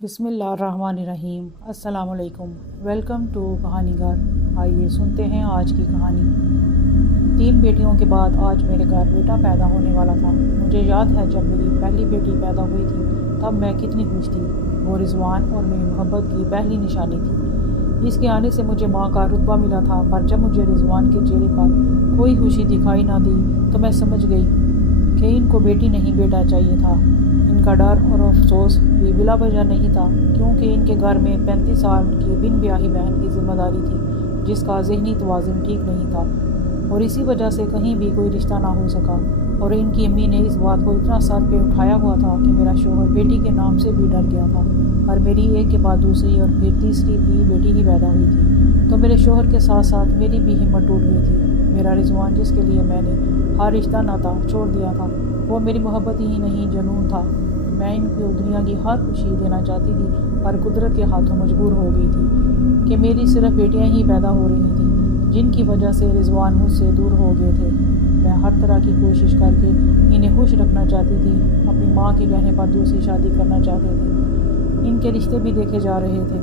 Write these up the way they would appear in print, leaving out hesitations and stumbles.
بسم اللہ الرحمن الرحیم۔ السلام علیکم، ویلکم ٹو کہانی گھر۔ آئیے سنتے ہیں آج کی کہانی۔ 3 بیٹیوں کے بعد آج میرے گھر بیٹا پیدا ہونے والا تھا۔ مجھے یاد ہے جب میری پہلی بیٹی پیدا ہوئی تھی تب میں کتنی خوش تھی۔ وہ رضوان اور میری محبت کی پہلی نشانی تھی۔ اس کے آنے سے مجھے ماں کا رتبہ ملا تھا، پر جب مجھے رضوان کے چہرے پر کوئی خوشی دکھائی نہ دی تو میں سمجھ گئی کہ ان کو بیٹی نہیں بیٹا چاہیے تھا۔ ان کا ڈر اور افسوس بھی بلا وجہ نہیں تھا، کیونکہ ان کے گھر میں 35 سال کی بن بیاہی بہن کی ذمہ داری تھی جس کا ذہنی توازن ٹھیک نہیں تھا، اور اسی وجہ سے کہیں بھی کوئی رشتہ نہ ہو سکا۔ اور ان کی امی نے اس بات کو اتنا سر پہ اٹھایا ہوا تھا کہ میرا شوہر بیٹی کے نام سے بھی ڈر گیا تھا، اور میری ایک کے بعد دوسری اور پھر تیسری بھی بیٹی ہی پیدا ہوئی تھی تو میرے شوہر کے ساتھ ساتھ میری بھی ہمت ٹوٹ گئی تھی۔ میرا رضوان، جس کے لیے میں نے ہر رشتہ ناتا چھوڑ دیا تھا، وہ میری محبت ہی نہیں جنون تھا۔ میں ان کو دنیا کی ہر خوشی دینا چاہتی تھی، پر قدرت کے ہاتھوں مجبور ہو گئی تھی کہ میری صرف بیٹیاں ہی پیدا ہو رہی تھیں، جن کی وجہ سے رضوان مجھ سے دور ہو گئے تھے۔ میں ہر طرح کی کوشش کر کے انہیں خوش رکھنا چاہتی تھی، اپنی ماں کے کہنے پر دوسری شادی کرنا چاہتے تھے۔ ان کے رشتے بھی دیکھے جا رہے تھے۔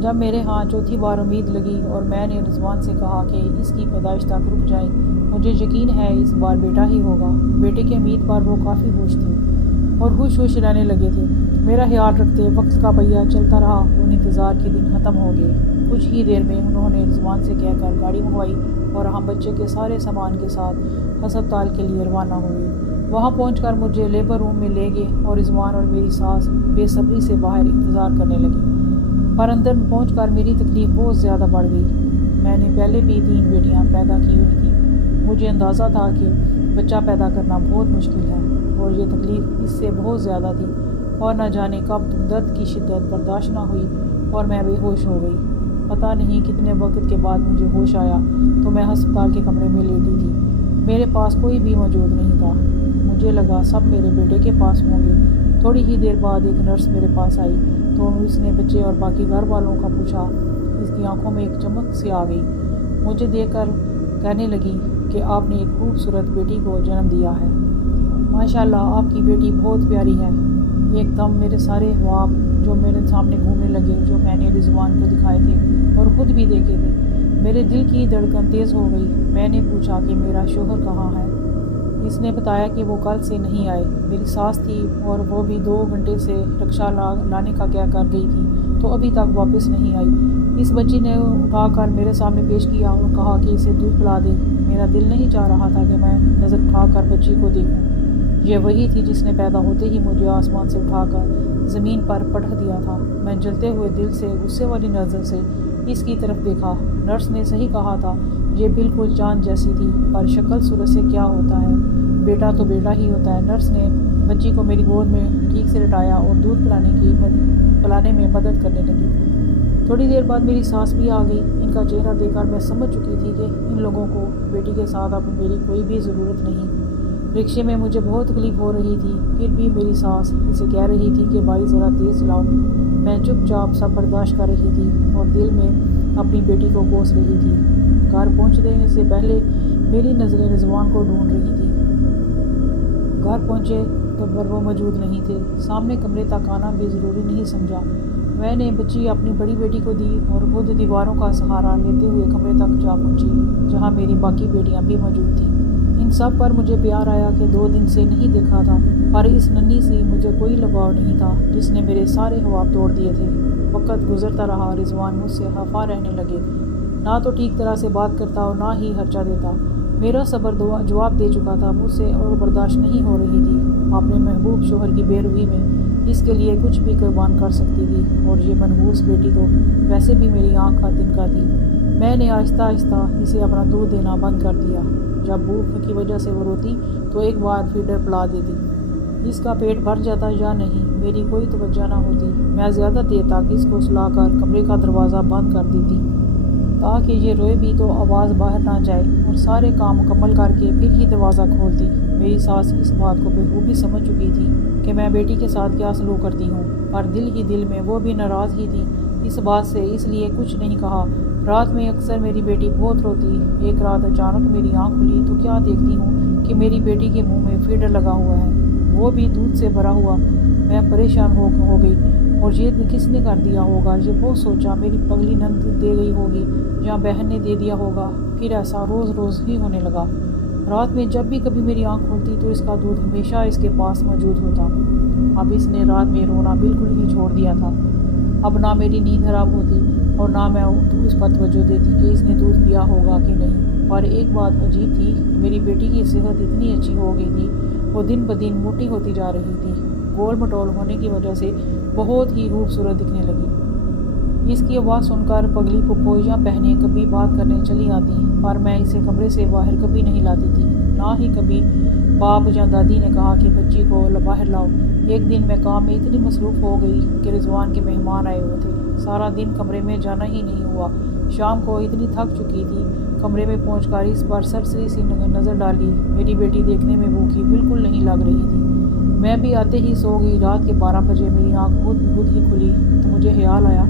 جب میرے ہاں چوتھی بار امید لگی اور میں نے رضوان سے کہا کہ اس کی پیدائش تک رک جائے، مجھے یقین ہے اس بار بیٹا ہی ہوگا۔ بیٹے کی امید پر وہ کافی خوش تھے اور خوش رہنے لگے تھے۔ میرا خیال رکھتے وقت کا پہیہ چلتا رہا اور انتظار کے دن ختم ہو گئے۔ کچھ ہی دیر میں انہوں نے رضوان سے کہہ کر گاڑی منگوائی اور ہم بچے کے سارے سامان کے ساتھ ہسپتال کے لیے روانہ ہوئے۔ وہاں پہنچ کر مجھے لیبر روم میں لے گئے اور رضوان اور میری ساس بے صبری سے باہر انتظار کرنے لگی، پر اندر پہنچ کر میری تکلیف بہت زیادہ بڑھ گئی۔ میں نے پہلے بھی 3 بیٹیاں پیدا کی ہوئی تھیں۔ مجھے اندازہ تھا کہ بچہ پیدا کرنا بہت مشکل ہے، اور یہ تکلیف اس سے بہت زیادہ تھی، اور نہ جانے کب درد کی شدت برداشت نہ ہوئی اور میں بے ہوش ہو گئی۔ پتہ نہیں کتنے وقت کے بعد مجھے ہوش آیا تو میں ہسپتال کے کمرے میں لیٹی تھی۔ میرے پاس کوئی بھی موجود نہیں تھا۔ مجھے لگا سب میرے بیٹے کے پاس ہوں گے۔ تھوڑی ہی دیر بعد ایک نرس میرے پاس آئی تو اس نے بچے اور باقی گھر والوں کا پوچھا۔ اس کی آنکھوں میں ایک چمک سی آ گئی۔ مجھے دیکھ کر کہنے لگی کہ آپ نے ایک خوبصورت بیٹی کو جنم دیا ہے۔ ماشاءاللہ، آپ کی بیٹی بہت پیاری ہے۔ ایک دم میرے سارے خواب جو میرے سامنے گھومنے لگے، جو میں نے رضوان کو دکھائے تھے اور خود بھی دیکھے تھے۔ میرے دل کی دھڑکن تیز ہو گئی۔ میں نے پوچھا کہ میرا شوہر کہاں ہے؟ اس نے بتایا کہ وہ کل سے نہیں آئے۔ میری ساس تھی اور وہ بھی 2 گھنٹے سے رکشہ لانے کا کہہ کر گئی تھی تو ابھی تک واپس نہیں آئی۔ اس بچی نے اٹھا کر میرے سامنے پیش کیا اور کہا کہ اسے دودھ پلا دے۔ میرا دل نہیں چاہ رہا تھا کہ میں نظر اٹھا کر بچی کو دیکھوں۔ یہ وہی تھی جس نے پیدا ہوتے ہی مجھے آسمان سے اٹھا کر زمین پر پٹک دیا تھا۔ میں جلتے ہوئے دل سے غصے والی نظر سے اس کی طرف دیکھا۔ نرس نے صحیح کہا تھا، یہ بالکل چاند جیسی تھی، پر شکل صورت سے کیا ہوتا ہے، بیٹا تو بیٹا ہی ہوتا ہے۔ نرس نے بچی کو میری گود میں ٹھیک سے لٹایا اور دودھ پلانے میں مدد کرنے لگی۔ تھوڑی دیر بعد میری ساس بھی آ گئی۔ ان کا چہرہ دیکھ کر میں سمجھ چکی تھی کہ ان لوگوں کو بیٹی کے ساتھ اب میری کوئی بھی ضرورت نہیں۔ رکشے میں مجھے بہت تکلیف ہو رہی تھی، پھر بھی میری ساس اسے کہہ رہی تھی کہ بھائی ذرا تیز چلاؤ۔ میں چپ چاپ سب برداشت کر رہی تھی اور دل میں اپنی بیٹی کو کوس رہی تھی۔ گھر پہنچنے سے پہلے میری نظریں رضوان کو ڈھونڈ رہی تھی۔ گھر پہنچے تو پر وہ موجود نہیں تھے۔ سامنے کمرے تک آنا بھی ضروری نہیں سمجھا۔ میں نے بچی اپنی بڑی بیٹی کو دی اور خود دیواروں کا سہارا لیتے ہوئے کمرے تک جا پہنچی جہاں میری باقی بیٹیاں بھی موجود تھیں۔ ان سب پر مجھے پیار آیا کہ 2 دن سے نہیں دیکھا تھا، پر اس ننھی سی مجھے کوئی لگاؤ نہیں تھا جس نے میرے سارے خواب توڑ دیے تھے۔ وقت گزرتا رہا، رضوان مجھ سے خفا رہنے لگے، نہ تو ٹھیک طرح سے بات کرتا اور نہ ہی خرچہ دیتا۔ میرا صبر جواب دے چکا تھا، مجھ سے اور برداشت نہیں ہو رہی تھی۔ اپنے محبوب شوہر کی بے روی میں اس کے لیے کچھ بھی قربان کر سکتی تھی، اور یہ منحوس بیٹی تو ویسے بھی میری آنکھ کا تنکا تھی۔ میں نے آہستہ آہستہ اسے اپنا دودھ دینا بند کر دیا۔ جب بھوک کی وجہ سے وہ روتی تو ایک بار فیڈر پلا دیتی۔ اس کا پیٹ بھر جاتا یا نہیں میری کوئی توجہ نہ ہوتی۔ میں زیادہ دیر تک اس کو سلا کر کمرے کا دروازہ بند کر دیتی تاکہ یہ روئے بھی تو آواز باہر نہ جائے، اور سارے کام مکمل کر کے پھر ہی دروازہ کھولتی۔ میری ساس اس بات کو بخوبی سمجھ چکی تھی کہ میں بیٹی کے ساتھ کیا سلوک کرتی ہوں، پر دل ہی دل میں وہ بھی ناراض ہی تھی اس بات سے، اس لیے کچھ نہیں کہا۔ رات میں اکثر میری بیٹی بہت روتی۔ ایک رات اچانک میری آنکھ کھلی تو کیا دیکھتی ہوں کہ میری بیٹی کے منہ میں فیڈر لگا ہوا ہے، وہ بھی دودھ سے بھرا ہوا۔ میں پریشان ہو گئی اور یہ کس نے کر دیا ہوگا؟ یہ بہت سوچا، میری پگلی نند دے گئی ہوگی یا بہن نے دے دیا ہوگا۔ پھر ایسا روز روز ہی ہونے لگا۔ رات میں جب بھی کبھی میری آنکھ کھلتی تو اس کا دودھ ہمیشہ اس کے پاس موجود ہوتا۔ اب اس نے رات میں رونا بالکل ہی چھوڑ دیا تھا۔ اب نہ میری نیند خراب ہوتی اور نہ میں اس پر توجہ دیتی کہ اس نے دودھ پیا ہوگا کہ نہیں۔ پر ایک بات عجیب تھی، میری بیٹی کی صحت اتنی اچھی ہو گئی تھی، وہ دن بدن موٹی ہوتی جا رہی تھی۔ گول مٹول ہونے کی وجہ سے بہت ہی خوبصورت دکھنے لگی۔ اس کی آواز سن کر پگلی پھپھو یا بہنیں کبھی بات کرنے چلی آتی، پر میں اسے کمرے سے باہر کبھی نہیں لاتی تھی۔ نہ ہی کبھی باپ یا دادی نے کہا کہ بچی کو باہر لاؤ۔ ایک دن میں کام میں اتنی مصروف ہو گئی کہ رضوان کے مہمان آئے ہوئے تھے۔ سارا دن کمرے میں جانا ہی نہیں ہوا۔ شام کو اتنی تھک چکی تھی، کمرے میں پہنچ کر اس پر سرسری سی نظر ڈالی۔ میری بیٹی دیکھنے میں بھوکی بالکل نہیں لگ رہی تھی۔ میں بھی آتے ہی سو گئی۔ رات کے 12 بجے میری آنکھ خود ہی کھلی تو مجھے خیال آیا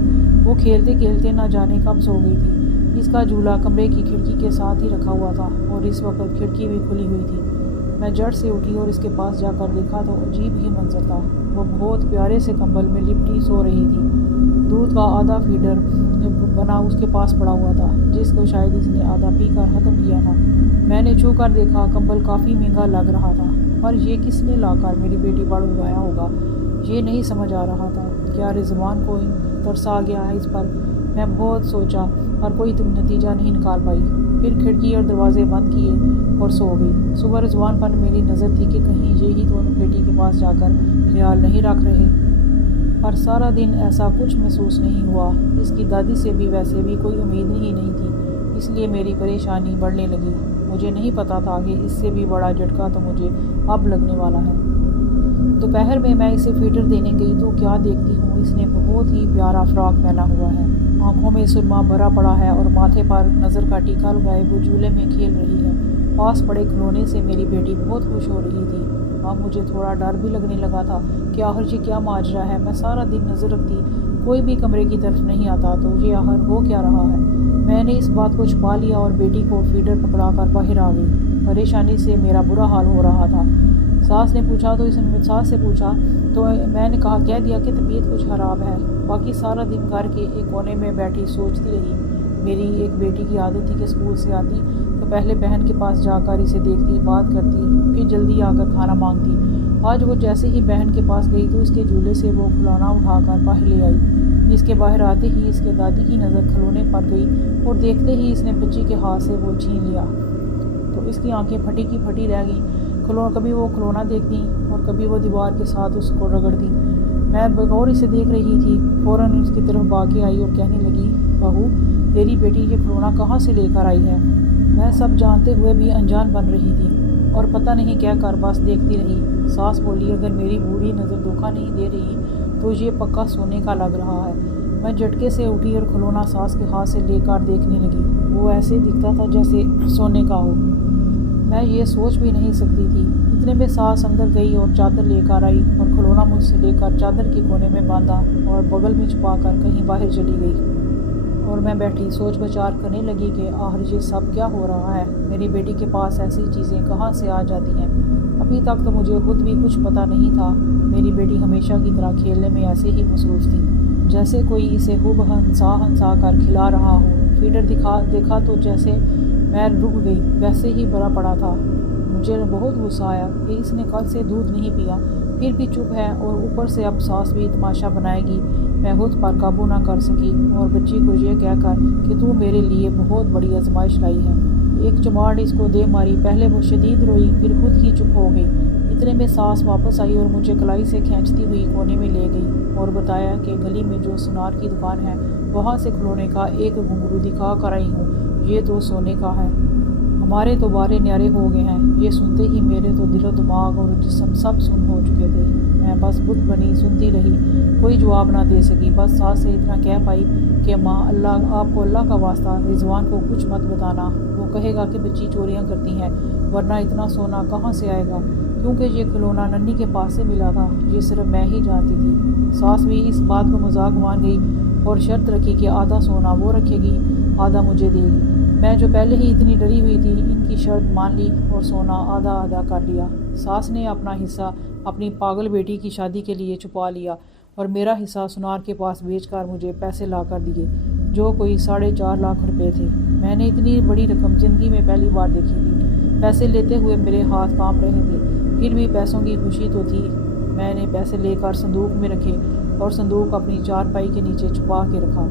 وہ کھیلتے کھیلتے نہ جانے کب سو گئی تھی۔ اس کا جھولا کمرے کی کھڑکی کے ساتھ ہی رکھا ہوا تھا اور اس وقت کھڑکی بھی کھلی ہوئی تھی۔ میں جھٹ سے اٹھی اور اس کے پاس جا کر دیکھا تو عجیب ہی منظر تھا۔ وہ بہت پیارے سے کمبل میں لپٹی سو رہی تھی۔ دودھ کا آدھا فیڈر بنا اس کے پاس پڑا ہوا تھا، جس کو شاید اس نے آدھا پی کر ختم کیا تھا۔ میں نے چھو کر دیکھا، کمبل کافی مہنگا لگ رہا تھا، پر یہ کس نے لا کر میری بیٹی پر اگایا ہوگا؟ یہ نہیں سمجھ آ رہا تھا۔ کیا رضوان کو ترس آ گیا ہے اس پر؟ میں بہت سوچا پر کوئی نتیجہ نہیں نکال پائی۔ پھر کھڑکی اور دروازے بند کیے اور سو گئی۔ صبح رضوان پر میری نظر تھی کہ کہیں یہی دونوں بیٹی کے پاس جا کر خیال نہیں رکھ رہے، پر سارا دن ایسا کچھ محسوس نہیں ہوا۔ اس کی دادی سے بھی ویسے بھی کوئی امید ہی نہیں تھی، اس لیے میری پریشانی بڑھنے لگی۔ مجھے نہیں پتا تھا کہ اس سے بھی بڑا جھٹکا تو مجھے اب لگنے والا ہے۔ دوپہر میں اسے فیڈر دینے گئی تو کیا دیکھتی ہوں، اس نے بہت ہی پیارا فراک پہنا ہوا ہے، آنکھوں میں سرما بھرا پڑا ہے اور ماتھے پر نظر کا ٹیکا لگائے وہ جھولے میں کھیل رہی ہے۔ پاس پڑے کھلونے سے میری بیٹی بہت خوش ہو رہی تھی۔ اب مجھے تھوڑا ڈر بھی لگنے لگا تھا کہ آخر یہ کیا ماجرا ہے۔ میں سارا دن نظر رکھتی، کوئی بھی کمرے کی طرف نہیں آتا، تو یہ آخر ہو کیا رہا ہے؟ میں نے اس بات کو چھپا لیا اور بیٹی کو فیڈر پکڑا کر باہر آ گئی۔ پریشانی سے میرا برا حال ہو رہا تھا۔ ساس سے پوچھا تو میں نے کہا کہہ دیا کہ طبیعت کچھ خراب ہے۔ باقی سارا دن گھر کے ایک کونے میں بیٹھی سوچتی رہی۔ میری ایک بیٹی کی عادت تھی کہ اسکول سے آتی تو پہلے بہن کے پاس جا کر اسے دیکھتی، بات کرتی، پھر جلدی آ کر کھانا مانگتی۔ آج وہ جیسے ہی بہن کے پاس گئی تو اس کے جھولے سے وہ کھلونا اٹھا کر باہر لے آئی۔ اس کے باہر آتے ہی اس کے دادی کی نظر کھلونے پر گئی اور دیکھتے ہی اس نے بچی کے ہاتھ سے وہ چھین لیا تو اس کی آنکھیں پھٹی کی پھٹی رہ گئیں۔ کبھی وہ کھلونا دیکھتی اور کبھی وہ دیوار کے ساتھ اس کو رگڑتی۔ میں بغور اسے دیکھ رہی تھی، فوراً اس کی طرف بھاگ کے آئی اور کہنے لگی، بہو تیری بیٹی یہ کھلونا کہاں سے لے کر آئی ہے؟ میں سب جانتے ہوئے بھی انجان بن رہی تھی اور پتہ نہیں کہہ کر بس دیکھتی رہی۔ ساس بولی، اگر میری بوڑھی نظر دھوکہ نہیں دے رہی تو یہ پکا سونے کا لگ رہا ہے۔ میں جھٹکے سے اٹھی اور کھلونا ساس کے ہاتھ سے لے کر دیکھنے لگی۔ وہ ایسے دکھتا تھا جیسے سونے کا ہو۔ میں یہ سوچ بھی نہیں سکتی تھی۔ اتنے میں ساس اندر گئی اور چادر لے کر آئی اور کھلونا مجھ سے لے کر چادر کے کونے میں باندھا اور بغل میں چھپا کر کہیں باہر چلی گئی۔ اور میں بیٹھی سوچ بچار کرنے لگی کہ آخر یہ سب کیا ہو رہا ہے؟ میری بیٹی کے پاس ایسی چیزیں کہاں سے آ جاتی ہیں؟ ابھی تک تو مجھے خود بھی کچھ پتہ نہیں تھا۔ میری بیٹی ہمیشہ کی طرح کھیلنے میں ایسے ہی مصروف تھی، جیسے کوئی اسے خوب ہنسا کر کھلا رہا ہو۔ فیڈر دیکھا تو جیسے میں رک گئی ویسے ہی بھرا پڑا تھا۔ مجھے بہت غصہ آیا کہ اس نے کل سے دودھ نہیں پیا، پھر بھی چپ ہے اور اوپر سے اب ساس بھی تماشا بنائے گی۔ میں خود پر قابو نہ کر سکی اور بچی کو یہ کہہ کر کہ تو میرے لیے بہت بڑی آزمائش لائی ہے، ایک چماڑ اس کو دے ماری۔ پہلے وہ شدید روئی، پھر خود ہی چپ ہو گئی۔ اتنے میں ساس واپس آئی اور مجھے کلائی سے کھینچتی ہوئی کونے میں لے گئی اور بتایا کہ گلی میں جو سنار کی دکان ہے وہاں سے کھلونے کا ایک گھنگرو دکھا کر آئی ہوں، یہ تو سونے کا ہے۔ ہمارے تو بارے نیارے ہو گئے ہیں۔ یہ سنتے ہی میرے تو دل و دماغ اور جسم سب سن ہو چکے تھے۔ میں بس بت بنی سنتی رہی، کوئی جواب نہ دے سکی۔ بس ساس سے اتنا کہہ پائی کہ ماں آپ کو اللہ کا واسطہ رضوان کو کچھ مت بتانا، وہ کہے گا کہ بچی چوریاں کرتی ہیں، ورنہ اتنا سونا کہاں سے آئے گا؟ کیونکہ یہ کھلونا ننھی کے پاس سے ملا تھا، یہ صرف میں ہی جانتی تھی۔ ساس بھی اس بات کو مذاق مان گئی اور شرط رکھی کہ آدھا سونا وہ رکھے گی، آدھا مجھے دے گی۔ میں جو پہلے ہی اتنی ڈری ہوئی تھی، ان کی شرط مان لی اور سونا آدھا آدھا کر لیا۔ ساس نے اپنا حصہ اپنی پاگل بیٹی کی شادی کے لیے چھپا لیا اور میرا حصہ سنار کے پاس بیچ کر مجھے پیسے لا کر دیے جو کوئی 4.5 لاکھ روپے تھے۔ میں نے اتنی بڑی رقم زندگی میں پہلی بار دیکھی تھی۔ پیسے لیتے ہوئے میرے ہاتھ کانپ رہے تھے، پھر بھی پیسوں کی خوشی تو تھی۔ میں نے پیسے لے کر صندوق میں رکھے اور صندوق اپنی چارپائی کے نیچے چھپا کے رکھا۔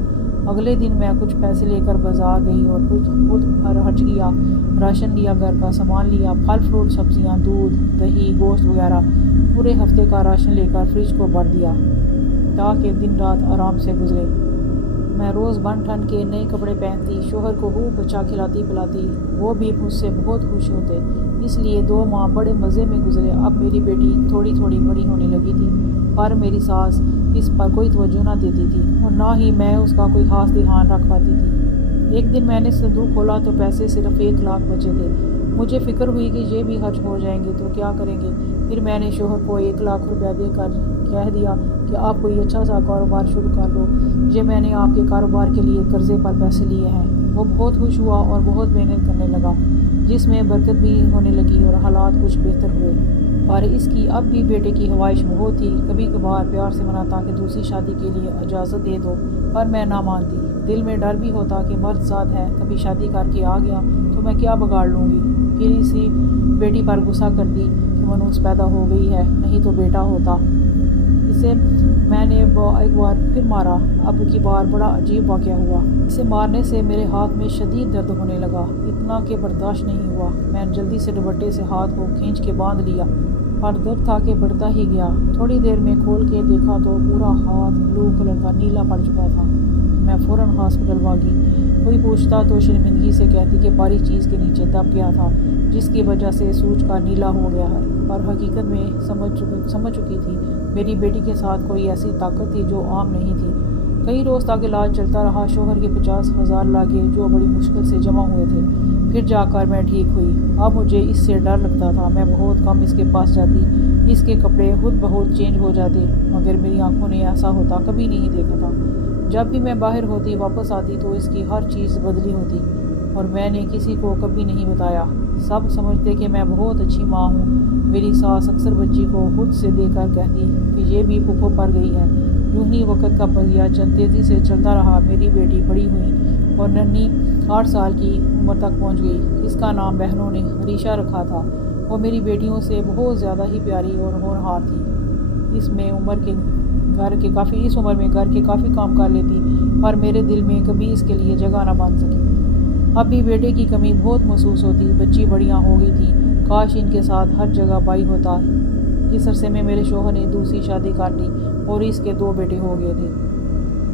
اگلے دن میں کچھ پیسے لے کر بازار گئی اور کچھ خود خرچ کیا، راشن لیا، گھر کا سامان لیا، پھل فروٹ، سبزیاں، دودھ، دہی، گوشت وغیرہ، پورے ہفتے کا راشن لے کر فریج کو بھر دیا تاکہ دن رات آرام سے گزرے۔ میں روز بن ٹھن کے نئے کپڑے پہنتی، شوہر کو خوب اچھا کھلاتی پلاتی، وہ بھی مجھ سے بہت خوش ہوتے۔ اس لیے 2 ماہ بڑے مزے میں گزرے۔ اب میری بیٹی تھوڑی تھوڑی بڑی ہونے لگی تھی، پر میری ساس اس پر کوئی توجہ نہ دیتی تھی اور نہ ہی میں اس کا کوئی خاص دھیان رکھ پاتی تھی۔ ایک دن میں نے صندوق کھولا تو پیسے صرف 1 لاکھ بچے تھے۔ مجھے فکر ہوئی کہ یہ بھی خرچ ہو جائیں گے تو کیا کریں گے۔ پھر میں نے شوہر کو 1 لاکھ روپیہ دے کر کہہ دیا کہ آپ کوئی اچھا سا کاروبار شروع کر لو، یہ میں نے آپ کے کاروبار کے لیے قرضے پر پیسے لیے ہیں۔ وہ بہت خوش ہوا اور بہت محنت کرنے لگا، جس میں برکت بھی ہونے لگی اور حالات کچھ بہتر ہوئے۔ اور اس کی اب بھی بیٹے کی خواہش بہت تھی، کبھی کبھار پیار سے مناتا کہ دوسری شادی کے لیے اجازت دے دو، پر میں نہ مانتی۔ دل میں ڈر بھی ہوتا کہ مرد ذات ہے، کبھی شادی کر کے آ گیا تو میں کیا بگاڑ لوں گی۔ پھر اسی بیٹی پر غصہ کرتی کہ منوس پیدا ہو گئی ہے، نہیں تو بیٹا ہوتا۔ اسے میں نے ایک بار پھر مارا۔ اب کی بار بڑا عجیب واقعہ ہوا۔ اسے مارنے سے میرے ہاتھ میں شدید درد ہونے لگا، اتنا کہ برداشت نہیں ہوا۔ میں جلدی سے دوپٹے سے ہاتھ کو کھینچ کے باندھ لیا، اور درد تھا کہ بڑھتا ہی گیا۔ تھوڑی دیر میں کھول کے دیکھا تو پورا ہاتھ بلو کلر کا نیلا پڑ چکا تھا۔ میں فوراً ہاسپٹل بھاگی۔ کوئی پوچھتا تو شرمندگی سے کہتی کہ بھاری چیز کے نیچے دب گیا تھا، جس کی وجہ سے سوج کا نیلا ہو گیا ہے، پر حقیقت میں سمجھ چکی تھی میری بیٹی کے ساتھ کوئی ایسی طاقت تھی جو عام نہیں تھی۔ کئی روز تک علاج چلتا رہا۔ شوہر کے 50,000 لاگے جو بڑی مشکل سے جمع ہوئے تھے، پھر جا کر میں ٹھیک ہوئی۔ اب مجھے اس سے ڈر لگتا تھا۔ میں بہت کم اس کے پاس جاتی، اس کے کپڑے خود بہت چینج ہو جاتے، مگر میری آنکھوں نے ایسا ہوتا کبھی نہیں دیکھا تھا۔ جب بھی میں باہر ہوتی واپس آتی تو اس کی ہر چیز بدلی ہوتی، اور میں نے کسی کو کبھی نہیں بتایا۔ سب سمجھتے کہ میں بہت اچھی ماں ہوں۔ میری ساس اکثر بچی کو خود سے دے کر کہتی کہ یہ بھی پھپھو پر گئی ہے۔ یوں ہی وقت کا پہیہ چند تیزی سے چلتا رہا۔ میری بیٹی بڑی ہوئی اور ننھی 8 سال کی عمر تک پہنچ گئی۔ اس کا نام بہنوں نے ہریشا رکھا تھا۔ وہ میری بیٹیوں سے بہت زیادہ ہی پیاری اور ہونہار تھی۔ اس عمر میں گھر کے کافی کام کر لیتی، پر میرے دل میں کبھی اس کے لیے جگہ نہ بن سکی۔ اب بھی بیٹے کی کمی بہت محسوس ہوتی۔ بچی بڑیاں ہو گئی تھیں، کاش ان کے ساتھ ہر جگہ بھائی ہوتا۔ اس عرصے میں میرے شوہر نے دوسری شادی کر لی اور اس کے 2 بیٹے ہو گئے تھے۔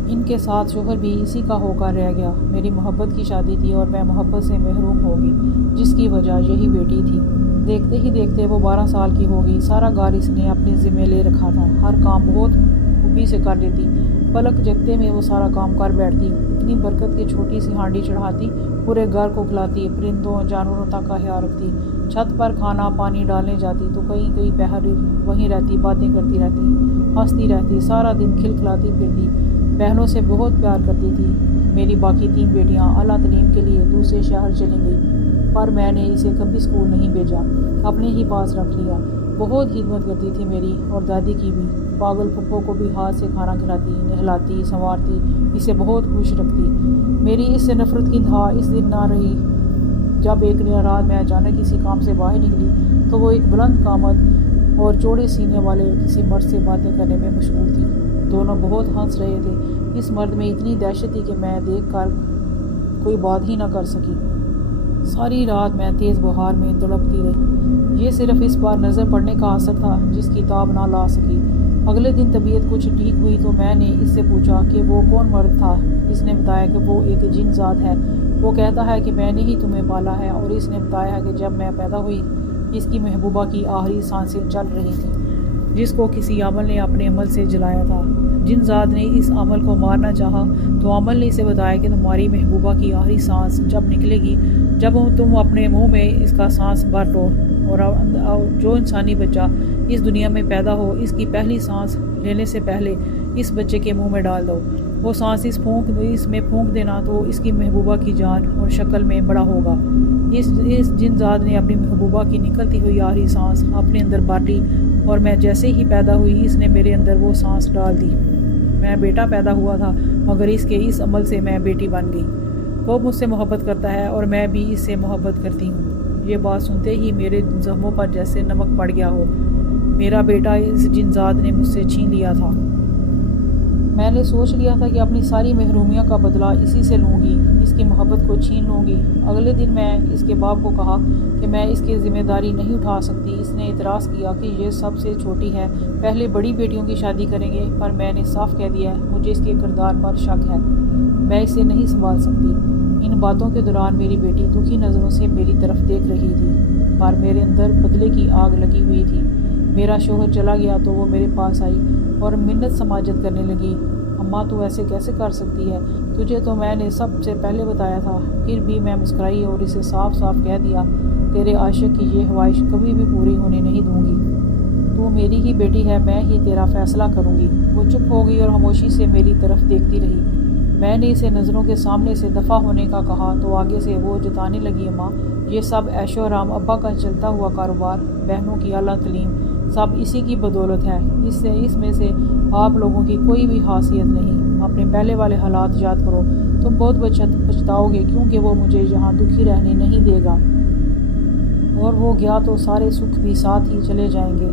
ان کے ساتھ شوہر بھی اسی کا ہو کر رہ گیا۔ میری محبت کی شادی تھی اور میں محبت سے محروم ہو گئی، جس کی وجہ یہی بیٹی تھی۔ دیکھتے ہی دیکھتے وہ 12 سال کی ہو گئی۔ سارا گھر اس نے اپنے ذمہ لے رکھا تھا، ہر کام بہت خوبی سے کر لیتی۔ پلک جھپکتے میں وہ سارا کام کر بیٹھتی، اتنی برکت کی چھوٹی سی ہانڈی چڑھاتی، پورے گھر کو کھلاتی، پرندوں جانوروں تک کا خیال رکھتی، چھت پر کھانا پانی ڈالنے جاتی تو کئی پہر وہیں رہتی، باتیں کرتی رہتی، ہنستی رہتی، سارا دن کھلکھلاتی پھرتی، بہنوں سے بہت پیار کرتی تھی۔ میری باقی 3 بیٹیاں اعلیٰ تعلیم کے لیے دوسرے شہر چلی گئی، پر میں نے اسے کبھی اسکول نہیں بھیجا، اپنے ہی پاس رکھ لیا۔ بہت خدمت کرتی تھی میری اور دادی کی بھی۔ پاگل پھپھو کو بھی ہاتھ سے کھانا کھلاتی، نہلاتی، سنوارتی، اسے بہت خوش رکھتی۔ میری اس سے نفرت کی انتہا اس دن نہ رہی جب ایک رات میں اچانک کسی کام سے باہر نکلی تو وہ ایک بلند قامت اور چوڑے سینے والے کسی مرد سے باتیں کرنے میں مشغول تھی۔ دونوں بہت ہنس رہے تھے۔ اس مرد میں اتنی دہشت تھی کہ میں دیکھ کر کوئی بات ہی نہ کر سکی۔ ساری رات میں تیز بخار میں تڑپتی رہی۔ یہ صرف اس پر نظر پڑنے کا اثر تھا جس کی تاب نہ لا سکی۔ اگلے دن طبیعت کچھ ٹھیک ہوئی تو میں نے اس سے پوچھا کہ وہ کون مرد تھا۔ اس نے بتایا کہ وہ ایک جن ذات ہے، وہ کہتا ہے کہ میں نے ہی تمہیں پالا ہے، اور اس نے بتایا ہے کہ جب میں پیدا ہوئی اس کی محبوبہ کی آخری سانسیں چل رہی تھیں، جس کو کسی عمل نے اپنے عمل سے جلایا تھا۔ جن ذات نے اس عمل کو مارنا چاہا تو عمل نے اسے بتایا کہ تمہاری محبوبہ کی آخری سانس جب نکلے گی، جب تم اپنے منہ میں اس کا سانس بھر لو، اور جو انسانی بچہ اس دنیا میں پیدا ہو اس کی پہلی سانس لینے سے پہلے اس بچے کے منہ میں ڈال دو۔ وہ سانس اس میں پھونک دینا تو اس کی محبوبہ کی جان اور شکل میں بڑا ہوگا۔ اس جن ذات نے اپنی محبوبہ کی نکلتی ہوئی آخری سانس اپنے اندر بھر لی اور میں جیسے ہی پیدا ہوئی اس نے میرے اندر وہ سانس ڈال دی۔ میں بیٹا پیدا ہوا تھا مگر اس کے اس عمل سے میں بیٹی بن گئی۔ وہ مجھ سے محبت کرتا ہے اور میں بھی اس سے محبت کرتی ہوں۔ یہ بات سنتے ہی میرے زخموں پر جیسے نمک پڑ گیا ہو۔ میرا بیٹا اس جنزاد نے مجھ سے چھین لیا تھا۔ میں نے سوچ لیا تھا کہ اپنی ساری محرومیوں کا بدلہ اسی سے لوں گی، اس کی محبت کو چھین لوں گی۔ اگلے دن میں اس کے باپ کو کہا کہ میں اس کی ذمہ داری نہیں اٹھا سکتی۔ اس نے اعتراض کیا کہ یہ سب سے چھوٹی ہے، پہلے بڑی بیٹیوں کی شادی کریں گے، پر میں نے صاف کہہ دیا مجھے اس کے کردار پر شک ہے، میں اسے نہیں سنبھال سکتی۔ ان باتوں کے دوران میری بیٹی دکھی نظروں سے میری طرف دیکھ رہی تھی، پر میرے اندر بدلے کی آگ لگی ہوئی تھی۔ میرا شوہر چلا گیا تو وہ میرے پاس آئی اور منت سماجت کرنے لگی۔ اماں تو ایسے کیسے کر سکتی ہے، تجھے تو میں نے سب سے پہلے بتایا تھا۔ پھر بھی میں مسکرائی اور اسے صاف صاف کہہ دیا تیرے عاشق کی یہ خواہش کبھی بھی پوری ہونے نہیں دوں گی، تو میری ہی بیٹی ہے، میں ہی تیرا فیصلہ کروں گی۔ وہ چپ ہو گئی اور خاموشی سے میری طرف دیکھتی رہی۔ میں نے اسے نظروں کے سامنے سے دفع ہونے کا کہا تو آگے سے وہ جتانے لگی اماں یہ سب عیش و آرام، ابا کا چلتا ہوا کاروبار، بہنوں کی اعلیٰ تعلیم، سب اسی کی بدولت ہے، اس میں سے آپ لوگوں کی کوئی بھی حیثیت نہیں۔ اپنے پہلے والے حالات یاد کرو، تم بہت پچھتاؤ گے کیونکہ وہ مجھے یہاں دکھی رہنے نہیں دے گا، اور وہ گیا تو سارے سکھ بھی ساتھ ہی چلے جائیں گے۔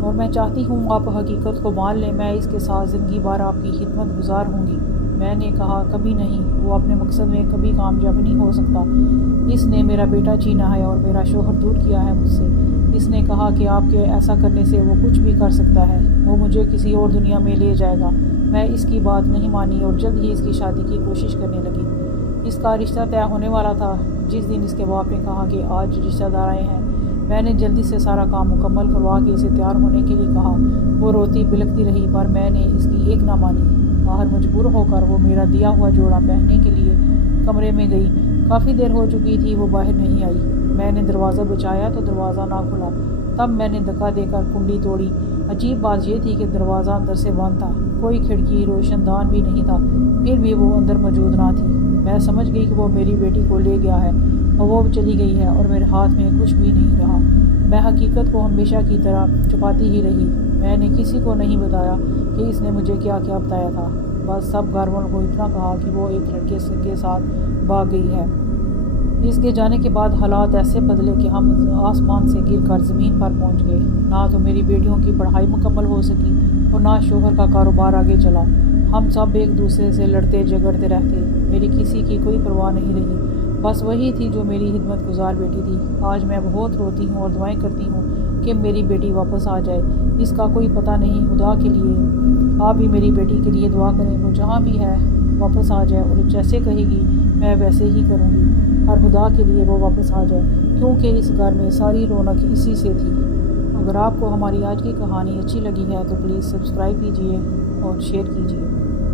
اور میں چاہتی ہوں آپ حقیقت کو مان لیں، میں اس کے ساتھ زندگی بھر آپ کی خدمت گزار ہوں گی۔ میں نے کہا کبھی نہیں، وہ اپنے مقصد میں کبھی کامیاب نہیں ہو سکتا۔ اس نے میرا بیٹا چھینا ہے اور میرا شوہر دور کیا ہے مجھ سے۔ اس نے کہا کہ آپ کے ایسا کرنے سے وہ کچھ بھی کر سکتا ہے، وہ مجھے کسی اور دنیا میں لے جائے گا۔ میں اس کی بات نہیں مانی اور جلد ہی اس کی شادی کی کوشش کرنے لگی۔ اس کا رشتہ طے ہونے والا تھا جس دن اس کے باپ نے کہا کہ آج رشتہ دار آئے ہیں۔ میں نے جلدی سے سارا کام مکمل کروا کے اسے تیار ہونے کے لیے کہا۔ وہ روتی بلکتی رہی پر میں نے اس کی ایک نہ مانی۔ باہر مجبور ہو کر وہ میرا دیا ہوا جوڑا پہننے کے لیے کمرے میں گئی۔ کافی دیر ہو چکی تھی، وہ باہر نہیں آئی۔ میں نے دروازہ بچایا تو دروازہ نہ کھلا۔ تب میں نے دھکا دے کر کنڈی توڑی۔ عجیب بات یہ تھی کہ دروازہ اندر سے بند تھا، کوئی کھڑکی روشن دان بھی نہیں تھا، پھر بھی وہ اندر موجود نہ تھی۔ میں سمجھ گئی کہ وہ میری بیٹی کو لے گیا ہے اور وہ چلی گئی ہے اور میرے ہاتھ میں کچھ بھی نہیں رہا۔ میں حقیقت کو ہمیشہ کی طرح چھپاتی ہی رہی۔ میں نے کسی کو نہیں بتایا کہ اس نے مجھے کیا کیا بتایا تھا، بس سب گھر والوں کو اتنا کہا کہ وہ ایک لڑکے کے ساتھ بھاگ گئی ہے۔ اس کے جانے کے بعد حالات ایسے بدلے کہ ہم آسمان سے گر کر زمین پر پہنچ گئے۔ نہ تو میری بیٹیوں کی پڑھائی مکمل ہو سکی اور نہ شوہر کا کاروبار آگے چلا۔ ہم سب ایک دوسرے سے لڑتے جھگڑتے رہتے، میری کسی کی کوئی پرواہ نہیں رہی، بس وہی تھی جو میری خدمت گزار بیٹی تھی۔ آج میں بہت روتی ہوں اور دعائیں کرتی ہوں کہ میری بیٹی واپس آ جائے۔ اس کا کوئی پتہ نہیں، خدا کے لیے آپ بھی میری بیٹی کے لیے دعا کریں، وہ جہاں بھی ہے واپس آ جائے، اور جیسے کہے گی میں ویسے ہی کروں گی، اور خدا کے لیے وہ واپس آ جائے، کیونکہ اس گھر میں ساری رونق اسی سے تھی۔ اگر آپ کو ہماری آج کی کہانی اچھی لگی ہے تو پلیز سبسکرائب کیجیے اور شیئر کیجیے۔